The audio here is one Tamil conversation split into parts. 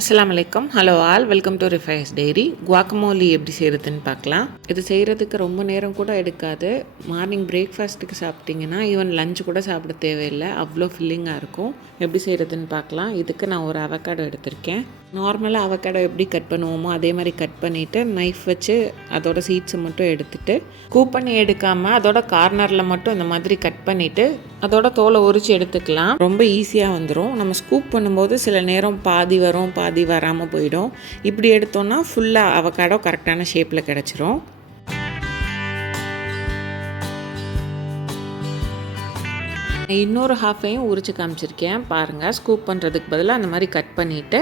அஸ்ஸலாமு அலைக்கும். ஹலோ ஆல், வெல்கம் டு ரிஃபைஸ் டைரி. குவாக்கமோலி எப்படி செய்கிறதுன்னு பார்க்கலாம். இது செய்கிறதுக்கு ரொம்ப நேரம் கூட எடுக்காது. மார்னிங் பிரேக்ஃபாஸ்ட்டுக்கு சாப்பிட்டிங்கன்னா ஈவன் லஞ்ச் கூட சாப்பிட தேவையில்லை, அவ்வளோ ஃபில்லிங்காக இருக்கும். எப்படி செய்கிறதுன்னு பார்க்கலாம். இதுக்கு நான் ஒரு அவக்காடோ எடுத்திருக்கேன். நார்மலாக அவக்காடோ எப்படி கட் பண்ணுவோமோ அதே மாதிரி கட் பண்ணிவிட்டு நைஃப் வச்சு அதோட சீட்ஸை மட்டும் எடுத்துகிட்டு ஸ்கூப் பண்ணி எடுக்காமல் அதோட கார்னரில் மட்டும் இந்த மாதிரி கட் பண்ணிவிட்டு அதோட தோலை உரித்து எடுத்துக்கலாம். ரொம்ப ஈஸியாக வந்துடும். நம்ம ஸ்கூப் பண்ணும்போது சில நேரம் பாதி வரும், பாதி வராமல் போயிடும். இப்படி எடுத்தோன்னா ஃபுல்லாக அவக்காடோ கரெக்டான ஷேப்பில் கிடச்சிரும். இன்னொரு ஹாஃபையும் உரித்து காமிச்சிருக்கேன் பாருங்கள். ஸ்கூப் பண்ணுறதுக்கு பதிலாக அந்த மாதிரி கட் பண்ணிவிட்டு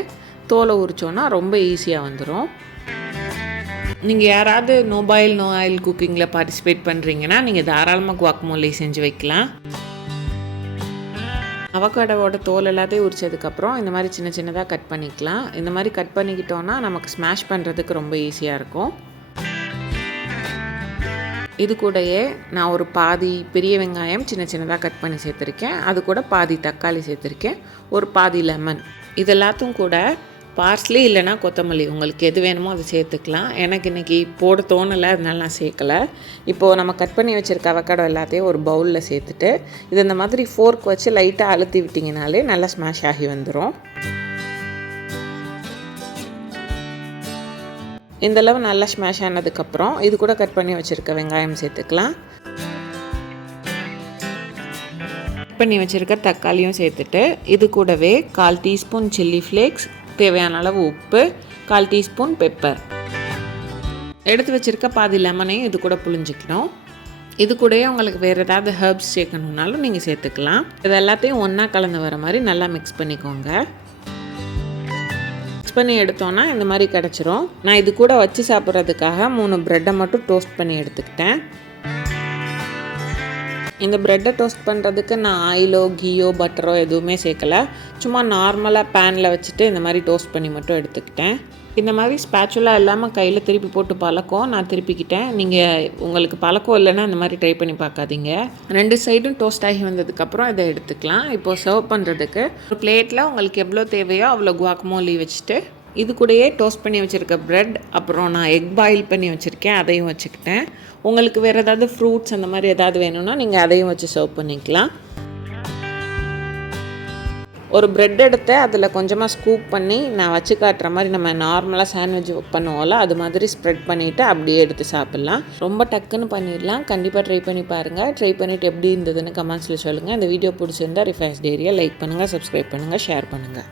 தோலை உரித்தோன்னா ரொம்ப ஈஸியாக வந்துடும். நீங்கள் யாராவது நோ பாயில் நோ ஆயில் குக்கிங்கில் பார்ட்டிசிபேட் பண்ணுறீங்கன்னா நீங்கள் தாராளமாக குவாக்கமோலி செஞ்சு வைக்கலாம். அவக்காடோட தோல் எல்லாத்தையும் உரிச்சதுக்கப்புறம் இந்த மாதிரி சின்ன சின்னதாக கட் பண்ணிக்கலாம். இந்த மாதிரி கட் பண்ணிக்கிட்டோன்னா நமக்கு ஸ்மாஷ் பண்ணுறதுக்கு ரொம்ப ஈஸியாக இருக்கும். இது கூடயே நான் ஒரு பாதி பெரிய வெங்காயம் சின்ன சின்னதாக கட் பண்ணி சேர்த்துருக்கேன். அது கூட பாதி தக்காளி சேர்த்துருக்கேன், ஒரு பாதி லெமன். இது எல்லாத்தையும் கூட பார்ஸ்லி இல்லைனா கொத்தமல்லி உங்களுக்கு எது வேணுமோ அதை சேர்த்துக்கலாம். எனக்கு இன்றைக்கி போட தோணலை, அதனால நான் சேர்க்கலை. இப்போது நம்ம கட் பண்ணி வச்சுருக்க அவக்காடோ எல்லாத்தையும் ஒரு பவுலில் சேர்த்துட்டு இது இந்த மாதிரி ஃபோர்க் வச்சு லைட்டாக அழுத்தி விட்டிங்கனாலே நல்லா ஸ்மாஷ் ஆகி வந்துடும். இந்தளவு நல்லா ஸ்மாஷ் ஆனதுக்கப்புறம் இது கூட கட் பண்ணி வச்சுருக்க வெங்காயம் சேர்த்துக்கலாம். கட் பண்ணி வச்சுருக்க தக்காளியும் சேர்த்துட்டு இது கூடவே 1/4 டீஸ்பூன் சில்லி ஃப்ளேக்ஸ், தேவையான அளவு உப்பு, 1/4 டீஸ்பூன் பெப்பர், எடுத்து வச்சுருக்க பாதி லெமனையும் இது கூட புழிஞ்சிக்கணும். இது கூடயே உங்களுக்கு வேறு ஏதாவது ஹெர்ப்ஸ் சேர்க்கணுன்னாலும் நீங்கள் சேர்த்துக்கலாம். இது எல்லாத்தையும் ஒன்றா கலந்து வர மாதிரி நல்லா மிக்ஸ் பண்ணிக்கோங்க. மிக்ஸ் பண்ணி எடுத்தோன்னா இந்த மாதிரி கிடச்சிரும். நான் இது கூட வச்சு சாப்பிட்றதுக்காக 3 ப்ரெட்டை மட்டும் டோஸ்ட் பண்ணி எடுத்துக்கிட்டேன். இந்த ப்ரெட்டை டோஸ்ட் பண்ணுறதுக்கு நான் ஆயிலோ கீயோ பட்டரோ எதுவுமே சேர்க்கலை. சும்மா நார்மலாக பேனில் வச்சுட்டு இந்த மாதிரி டோஸ்ட் பண்ணி மட்டும் எடுத்துக்கிட்டேன். இந்த மாதிரி ஸ்பேச்சுலா இல்லாமல் கையில் திருப்பி போட்டு பழக்கம், நான் திருப்பிக்கிட்டேன். நீங்கள் உங்களுக்கு பழக்கம் இல்லைன்னா இந்த மாதிரி ட்ரை பண்ணி பார்க்காதீங்க. 2 சைடும் டோஸ்ட் ஆகி வந்ததுக்கப்புறம் இதை எடுத்துக்கலாம். இப்போது சர்வ் பண்ணுறதுக்கு ஒரு பிளேட்டில் உங்களுக்கு எவ்வளோ தேவையோ அவ்வளோ குவாக்கமோலி வச்சுட்டு இது கூடயே டோஸ்ட் பண்ணி வச்சுருக்க ப்ரெட், அப்புறம் நான் எக் பாயில் பண்ணி வச்சுருக்கேன், அதையும் வச்சுக்கிட்டேன். உங்களுக்கு வேறு ஏதாவது ஃப்ரூட்ஸ் அந்த மாதிரி ஏதாவது வேணும்னா நீங்கள் அதையும் வச்சு சர்வ் பண்ணிக்கலாம். ஒரு ப்ரெட் எடுத்து அதில் கொஞ்சமாக ஸ்கூப் பண்ணி நான் வச்சு காட்டுற மாதிரி நம்ம நார்மலாக சாண்ட்விச் பண்ணுவோம்ல அது மாதிரி ஸ்ப்ரெட் பண்ணிவிட்டு அப்படியே எடுத்து சாப்பிட்லாம். ரொம்ப டக்குன்னு பண்ணிடலாம். கண்டிப்பாக ட்ரை பண்ணி பாருங்கள். ட்ரை பண்ணிவிட்டு எப்படி இருந்ததுன்னு கமெண்ட்ஸில் சொல்லுங்கள். இந்த வீடியோ பிடிச்சிருந்தா ரிஃபைஸ் டைரியை லைக் பண்ணுங்கள், சப்ஸ்கிரைப் பண்ணுங்கள், ஷேர் பண்ணுங்கள்.